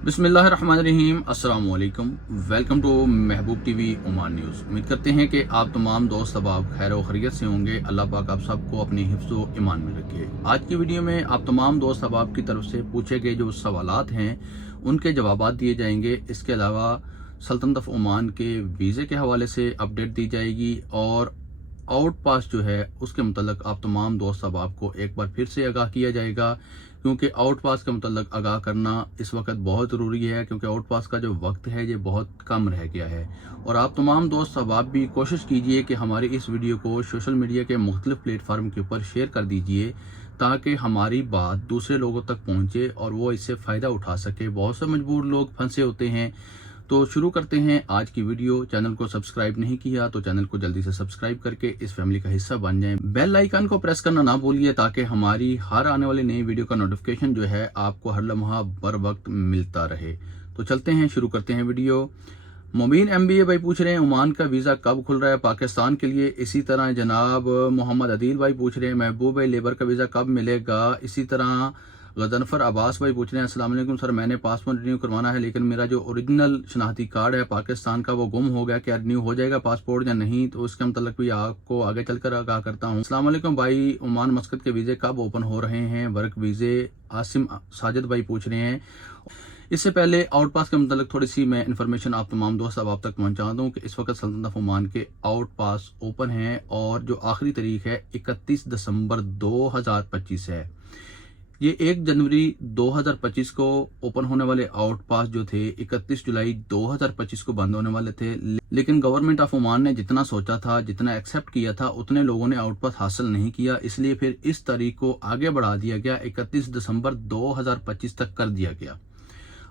बिस्मिल्लाहिर्रहमानिर्रहीम, अस्सलाम वालेकुम। Welcome to Mehboob TV Oman news. उम्मीद करते हैं कि आप तमाम दोस्त अब खैर व खैरियत से होंगे। अल्लाह पाक आप सबको अपनी हिफ्ज़ व ईमान में रखे। आज की वीडियो में आप तमाम दोस्त अब की तरफ से पूछे गए जो सवालात हैं उनके जवाबात दिए जाएंगे। इसके अलावा सल्तनत ऑफ ओमान के वीज़े के हवाले से अपडेट दी जाएगी और आउट पास जो है उसके मतलब आप तमाम दोस्त अब आपको एक बार फिर से आगाह किया जाएगा, क्योंकि आउट पास के मतलब आगाह करना इस वक्त बहुत ज़रूरी है, क्योंकि आउट पास का जो वक्त है ये बहुत कम रह गया है। और आप तमाम दोस्त अब आप भी कोशिश कीजिए कि हमारी इस वीडियो को सोशल मीडिया के मुख्तलिफ प्लेटफार्म के ऊपर शेयर कर दीजिए, ताकि हमारी बात दूसरे लोगों तक पहुँचे और वो इससे फ़ायदा उठा सके। बहुत से मजबूर लोग फंसे होते हैं। तो शुरू करते हैं आज की वीडियो। चैनल को सब्सक्राइब नहीं किया तो चैनल को जल्दी से सब्सक्राइब करके इस फैमिली का हिस्सा बन जाएं। बेल आइकन को प्रेस करना ना भूलिए, ताकि हमारी हर आने वाली नई वीडियो का नोटिफिकेशन जो है आपको हर लम्हा बर वक्त मिलता रहे। तो चलते हैं, शुरू करते हैं वीडियो। मुबीन MBA भाई पूछ रहे हैं ओमान का वीज़ा कब खुल रहा है पाकिस्तान के लिए। इसी तरह जनाब मोहम्मद अदील भाई पूछ रहे हैं महबूब भाई लेबर का वीज़ा कब मिलेगा। इसी तरह गजनफर अब्बास भाई पूछ रहे हैं अस्सलाम वालेकुम सर, मैंने पासपोर्ट रिन्यू करवाना है लेकिन मेरा जो ओरिजिनल शनाख्ती कार्ड है पाकिस्तान का वो गुम हो गया, क्या रिन्यू हो जाएगा पासपोर्ट या नहीं? तो उसके मतलब भी आपको आगे चलकर आगाह करता हूँ। अस्सलाम वालेकुम भाई, ओमान मस्कत के वीज़े कब ओपन हो रहे हैं? वर्क वीज़े आसिम साजिद भाई पूछ रहे हैं। इससे पहले आउट पास के मतलब थोड़ी सी मैं इन्फॉर्मेशन आप तमाम दोस्त अब आप तक पहुंचा दूं कि इस वक्त सल्तनत ऑफ ओमान के आउट पास ओपन हैं और जो आखिरी तारीख है 31 दिसंबर 2025 है। ये 1 जनवरी 2025 को ओपन होने वाले आउट पास जो थे 31 जुलाई 2025 को बंद होने वाले थे, लेकिन गवर्नमेंट ऑफ ओमान ने जितना सोचा था, जितना एक्सेप्ट किया था, उतने लोगों ने आउट पास हासिल नहीं किया। इसलिए फिर इस तारीख को आगे बढ़ा दिया गया, 31 दिसंबर 2025 तक कर दिया गया।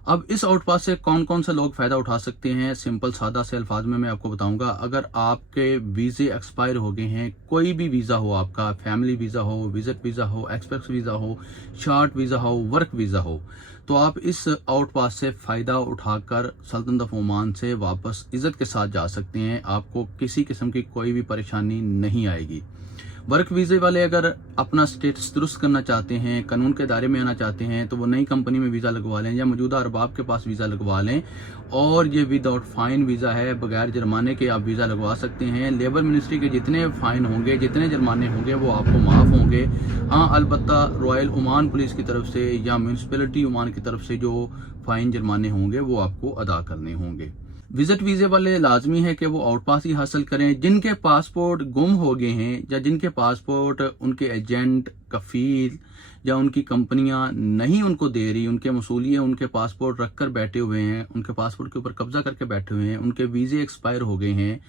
अब इस आउट पास से कौन कौन से लोग फायदा उठा सकते हैं, सिंपल सादा से अल्फाज में मैं आपको बताऊंगा। अगर आपके वीजे एक्सपायर हो गए हैं, कोई भी वीजा हो आपका, फैमिली वीजा हो, विजिट वीजा हो, एक्सप्रेस वीजा हो, शॉर्ट वीजा हो, वर्क वीजा हो, तो आप इस आउट पास से फायदा उठाकर सल्तनत ऑफ ओमान से वापस इज्जत के साथ जा सकते हैं। आपको किसी किस्म की कोई भी परेशानी नहीं आएगी। वर्क वीजे वाले अगर अपना स्टेटस दुरुस्त करना चाहते हैं, कानून के दायरे में आना चाहते हैं, तो वो नई कंपनी में वीज़ा लगवा लें या मौजूदा अरबाब के पास वीज़ा लगवा लें। और ये विदाउट फाइन वीज़ा है, बगैर जुर्माने के आप वीज़ा लगवा सकते हैं। लेबर मिनिस्ट्री के जितने फ़ाइन होंगे, जितने जुर्माने होंगे वो आपको माफ़ होंगे। हाँ, अलबत्ता रॉयल ओमान पुलिस की तरफ से या म्यूनसिपैलिटी ओमान की तरफ से जो फ़ाइन जुर्माने होंगे वो आपको अदा करने होंगे। विजिट वीजे वाले लाजमी है कि वो आउट पास ही हासिल करें। जिनके पासपोर्ट गुम हो गए हैं या जिनके पासपोर्ट उनके एजेंट, कफील या उनकी कंपनियां नहीं उनको दे रही, उनके मसूलिये उनके पासपोर्ट रख कर बैठे हुए हैं, उनके पासपोर्ट के ऊपर कब्जा करके बैठे हुए हैं, उनके वीजे एक्सपायर हो गए हैं,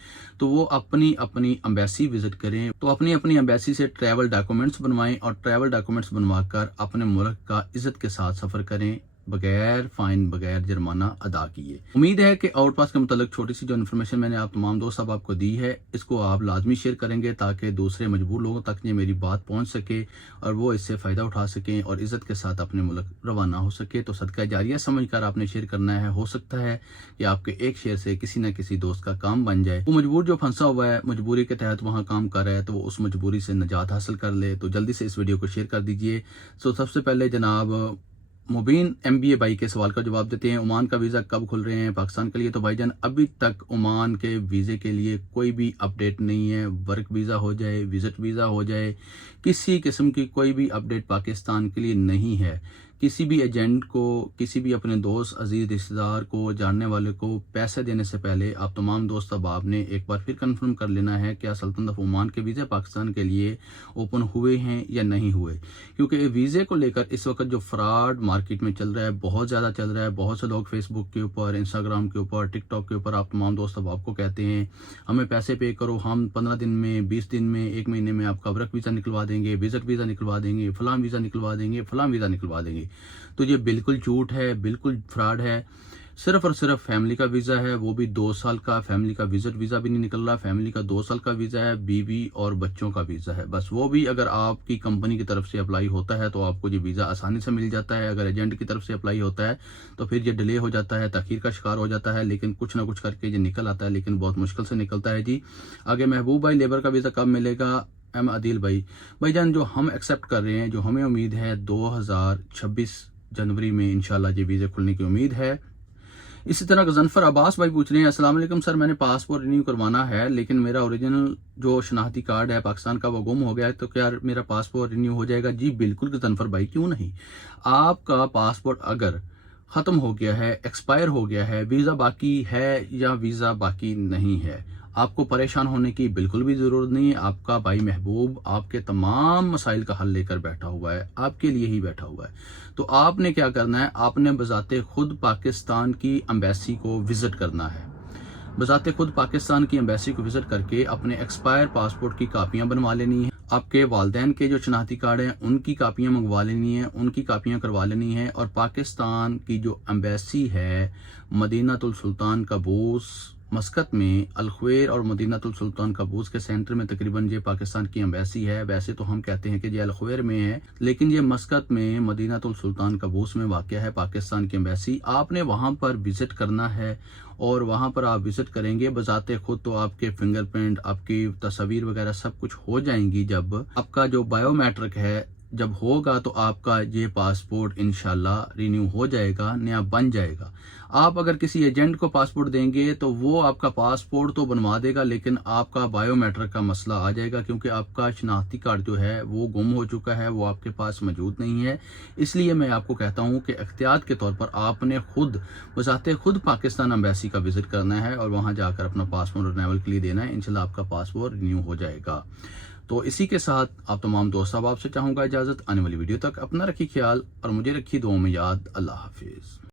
तो वो अपनी अपनी एम्बेसी विजिट करें। तो अपनी अपनी एम्बेसी से ट्रैवल डॉक्यूमेंट्स बनवाएं और ट्रैवल डॉक्यूमेंट्स बनवा कर अपने मुल्क का इज्जत के साथ सफर करें, बगैर फाइन, बगैर जुर्माना अदा किए। उम्मीद है कि आउट पास के मतलब छोटी सी जो इन्फॉर्मेशन मैंने आप तमाम दोस्त अब आपको दी है, इसको आप लाजमी शेयर करेंगे ताकि दूसरे मजबूर लोगों तक ये मेरी बात पहुंच सके और वो इससे फ़ायदा उठा सकें और इज़्ज़त के साथ अपने मुल्क रवाना हो सके। तो सदका जारिया समझकर आपने शेयर करना है। हो सकता है कि आपके एक शेयर से किसी न किसी दोस्त का काम बन जाए। वो मजबूर जो फंसा हुआ है, मजबूरी के तहत वहाँ काम कर रहा है, तो वो उस मजबूरी से निजात हासिल कर ले। तो जल्दी से इस वीडियो को शेयर कर दीजिए। तो सबसे पहले जनाब मुबीन MBA भाई के सवाल का जवाब देते हैं। ओमान का वीज़ा कब खुल रहे हैं पाकिस्तान के लिए? तो भाईजान अभी तक ओमान के वीज़े के लिए कोई भी अपडेट नहीं है। वर्क वीज़ा हो जाए, विजिट वीज़ा हो जाए, किसी किस्म की कोई भी अपडेट पाकिस्तान के लिए नहीं है। किसी भी एजेंट को, किसी भी अपने दोस्त, अजीज, रिश्तेदार को, जानने वाले को पैसे देने से पहले आप तमाम दोस्त अब ने एक बार फिर कंफर्म कर लेना है क्या सल्तनत ऑफ ओमान के वीज़े पाकिस्तान के लिए ओपन हुए हैं या नहीं हुए। क्योंकि वीज़े को लेकर इस वक्त जो फ्रॉड मार्केट में चल रहा है, बहुत ज़्यादा चल रहा है। बहुत से लोग फेसबुक के ऊपर, इंस्टाग्राम के ऊपर, टिकटॉक के ऊपर आप तमाम दोस्त अब आपको कहते हैं हमें पैसे पे करो, हम 15 दिन में, 20 दिन में, 1 महीने में आपका वर्क वीज़ा निकलवा देंगे, विजिट वीज़ा निकलवा देंगे, फलां वीज़ा निकलवा देंगे, फलां वीज़ा निकलवा देंगे। तो ये बिल्कुल झूठ है, बिल्कुल फ्रॉड है। सिर्फ और सिर्फ फैमिली का वीज़ा है, वो भी 2 साल का। फैमिली का विजिट वीज़ा भी नहीं निकल रहा, फैमिली का 2 साल का वीज़ा है, बीवी और बच्चों का वीज़ा है। बस वो भी अगर आपकी कंपनी की तरफ से अप्लाई होता है तो आपको ये वीज़ा आसानी से मिल जाता है। अगर एजेंट की तरफ से अप्लाई होता है तो फिर ये डिले हो जाता है, तखीर का शिकार हो जाता है, लेकिन कुछ ना कुछ करके ये निकल आता है, लेकिन बहुत मुश्किल से निकलता है जी। आगे महबूब भाई लेबर का वीज़ा कब मिलेगा? आदिल भाई, भाईजान जो हम एक्सेप्ट कर रहे हैं, जो हमें उम्मीद है 2026 जनवरी में इंशाल्लाह ये वीज़े खुलने की उम्मीद है। इसी तरह गजनफर अब्बास भाई पूछ रहे हैं, अस्सलाम वालेकुम सर, मैंने पासपोर्ट रिन्यू करवाना है लेकिन मेरा ओरिजिनल जो शनाख्ती कार्ड है पाकिस्तान का वो गुम हो गया है, तो क्या मेरा पासपोर्ट रिन्यू हो जाएगा? जी बिल्कुल गजनफर भाई, क्यों नहीं। आपका पासपोर्ट अगर ख़त्म हो गया है, एक्सपायर हो गया है, वीज़ा बाकी है या वीज़ा बाकी नहीं है, आपको परेशान होने की बिल्कुल भी ज़रूरत नहीं है। आपका भाई महबूब आपके तमाम मसाइल का हल लेकर बैठा हुआ है, आपके लिए ही बैठा हुआ है। तो आपने क्या करना है, आपने बजाते खुद पाकिस्तान की एम्बेसी को विज़िट करना है। बजाते खुद पाकिस्तान की एम्बेसी को विज़िट करके अपने एक्सपायर पासपोर्ट की कापियाँ बनवा लेनी है। आपके वालदैन के जो शनाख्ती कार्ड हैं उनकी कापियाँ मंगवा लेनी है, उनकी कापियाँ करवा लेनी है। और पाकिस्तान की जो एम्बेसी है मदीनातुल सुल्तान काबूस मस्कत में, अलख्वेर और मदीनातुल सुल्तान काबूस के सेंटर में तकरीबन ये पाकिस्तान की एम्बेसी है। वैसे तो हम कहते हैं कि ये अलख्वेर में है, लेकिन ये मस्कत में मदीनातुल सुल्तान काबूस में वाक़या है पाकिस्तान की एम्बेसी। आपने वहाँ पर विज़िट करना है और वहाँ पर आप विज़िट करेंगे बजाते खुद तो आपके फिंगरप्रिंट, आपकी तस्वीर वगैरह सब कुछ हो जाएंगी। जब आपका जो बायोमेट्रिक है जब होगा तो आपका ये पासपोर्ट इंशाल्लाह रिन्यू हो जाएगा, नया बन जाएगा। आप अगर किसी एजेंट को पासपोर्ट देंगे तो वो आपका पासपोर्ट तो बनवा देगा लेकिन आपका बायोमेट्रिक का मसला आ जाएगा, क्योंकि आपका शनाख्ती कार्ड जो है वो गुम हो चुका है, वो आपके पास मौजूद नहीं है। इसलिए मैं आपको कहता हूँ कि एहतियात के तौर पर आपने खुद बजाते खुद पाकिस्तान एम्बेसी का विजिट करना है और वहाँ जाकर अपना पासपोर्ट रिन्यूअल के लिए देना है। इंशाल्लाह आपका पासपोर्ट रिन्यू हो जाएगा। तो इसी के साथ आप तमाम दोस्त साहब आपसे चाहूँगा इजाज़त। आने वाली वीडियो तक अपना रखिए ख्याल और मुझे रखिए दुआओं में याद। अल्लाह हाफिज़।